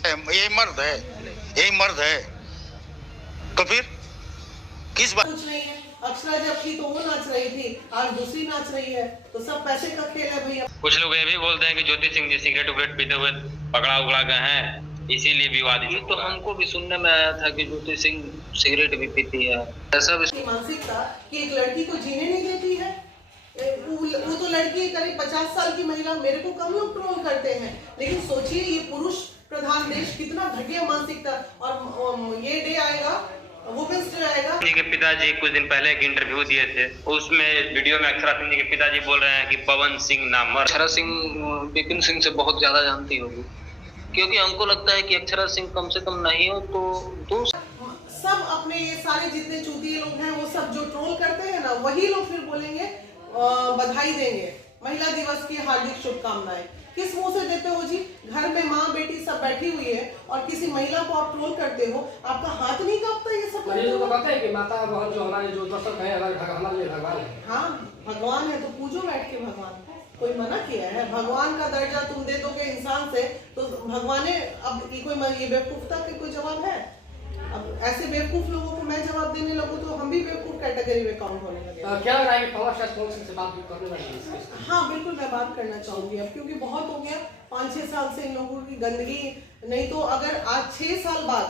यही मर्द है, यही मर्द है। तो फिर किस बात? कुछ नहीं है। अक्षरा जब थी तो वो नाच रही थी, आज दूसरी नाच रही है, तो सब पैसे का खेल है भैया। कुछ लोग ये भी बोलते हैं कि ज्योति सिंह जी सिगरेट उगरेट पीते हुए पकड़ा उगड़ा गए हैं, इसीलिए विवादित। तो हमको भी सुनने में आया था कि ज्योति सिंह सिगरेट भी पीती है। ऐसा भी मानसिकता कि एक लड़की को जीने नहीं देती है। वो तो लड़की करीब 50 साल की महिला, मेरे को कम लोग ट्रोल करते हैं, लेकिन सोचिए ये पुरुष प्रधान देश कितना घटिया मानसिकता। और ये डे आएगा, वुमेन्स डे आएगा। जी के पिताजी कुछ दिन पहले एक इंटरव्यू दिए थे, उसमें वीडियो में अक्षरा सिंह जी के पिताजी बोल रहे हैं कि पवन सिंह नाम। अक्षरा सिंह विपिन सिंह से बहुत ज्यादा जानती होगी, क्योंकि हमको लगता है कि अक्षरा सिंह कम से कम नहीं हो तो सब अपने ये सारे जितने चूतिए लोग हैं, वो सब जो ट्रोल करते हैं ना, वही लोग फिर बोलेंगे बधाई देंगे, महिला दिवस की हार्दिक शुभकामनाएं। किस मुंह से देते हो जी? घर में माँ बेटी सब बैठी हुई है और किसी महिला को आप ट्रोल करते हो, आपका हाथ नहीं कांपता ये सब करते हो? तो कहते हैं कि माता बहन जो हमारे जो दर्शक हैं, हमारे लिए भगवान है। हाँ, भगवान है तो पूजो बैठ के भगवान। कोई मना किया है? भगवान का दर्जा तुम दे दोगे इंसान से तो भगवान। अब ये बेवकूफता के कोई जवाब है? अब ऐसे बेवकूफ लोगों को मैं जवाब देने लगूं तो हम भी बेवकूफ कैटेगरी में काउंट होने लगे। क्या लग रहा है कि पवन सिंह से बात करने वाली? हाँ बिल्कुल, मैं बात करना चाहूंगी अब, क्योंकि बहुत हो गया 5-6 साल से इन लोगों की गंदगी। नहीं तो अगर आज 6 साल बाद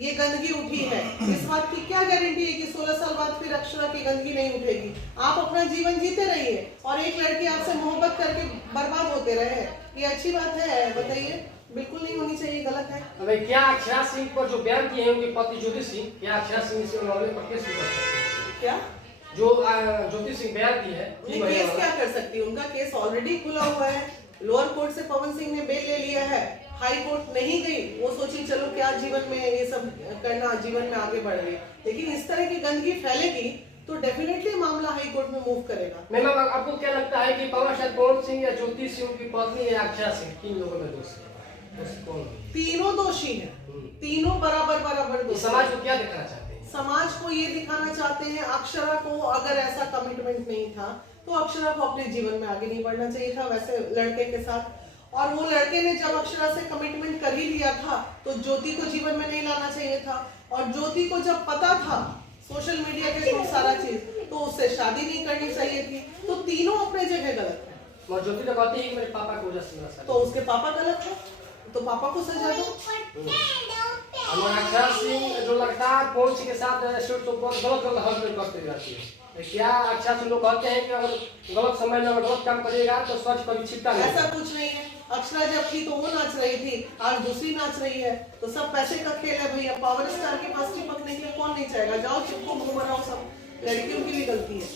ये गंदगी उठी है, इस बात की क्या गारंटी है कि 16 साल बाद फिर अक्षरा की गंदगी नहीं उठेगी? आप अपना जीवन जीते रहिए और एक लड़की आपसे मोहब्बत करके बर्बाद होते रहे, ये अच्छी बात है? बताइए। बिल्कुल नहीं होनी चाहिए, गलत है। अबे क्या अक्षरा सिंह पर जो बयान किए हैं उनके पति ज्योति सिंह, क्या अक्षरा सिंह से उन्होंने पर केस कर सकते हैं? क्या जो ज्योति सिंह बयान दी है, केस क्या कर सकती है? उनका केस ऑलरेडी खुला हुआ है। लोअर कोर्ट से पवन सिंह ने बेल ले लिया है, हाई कोर्ट नहीं गई। वो सोची चलो क्या जीवन में ये सब करना, जीवन में आगे बढ़ गई। लेकिन इस तरह की गंदगी फैलेगी तो डेफिनेटली मामला हाई कोर्ट में मूव करेगा। मैम आपको क्या लगता है कि पवन सिंह या ज्योति सिंह की पत्नी या अक्षरा सिंह, किन लोगों में दोष है? तीनों दोषी हैं, तीनों बराबर दोषी। समाज को क्या दिखाना चाहते हैं? समाज को ये दिखाना चाहते हैं अक्षरा को अगर ऐसा कमिटमेंट नहीं था तो अक्षरा को अपने जीवन में आगे नहीं बढ़ना चाहिए था वैसे लड़के के साथ। और वो लड़के ने जब अक्षरा से कमिटमेंट कर ही लिया था तो ज्योति को जीवन में नहीं लाना चाहिए था। और ज्योति को जब पता था सोशल मीडिया के थ्रू सारा चीज, तो उससे शादी नहीं करनी चाहिए थी। तो तीनों अपने जगह गलत है। और ज्योति तो कहती है कि मेरे पापा की वजह से, तो उसके पापा गलत है तो पापा को सजा दो। अक्षरा सिंह जो लगातार पवन सिंह के साथ गलत हरकत करते रहती है, क्या अक्षरा सिंह लोग कहते हैं कि अगर गलत समय में गलत काम करिएगा तो सच परीक्षिता नहीं? ऐसा कुछ नहीं है। अक्षरा जब थी तो वो नाच रही थी, आज दूसरी नाच रही है, तो सब पैसे का खेल है भैया। पावर स्टार के पास चिपकने के लिए कौन नहीं चाहेगा? जाओ चिपको, मुंह बनाओ सब। लड़कियों की भी गलती है।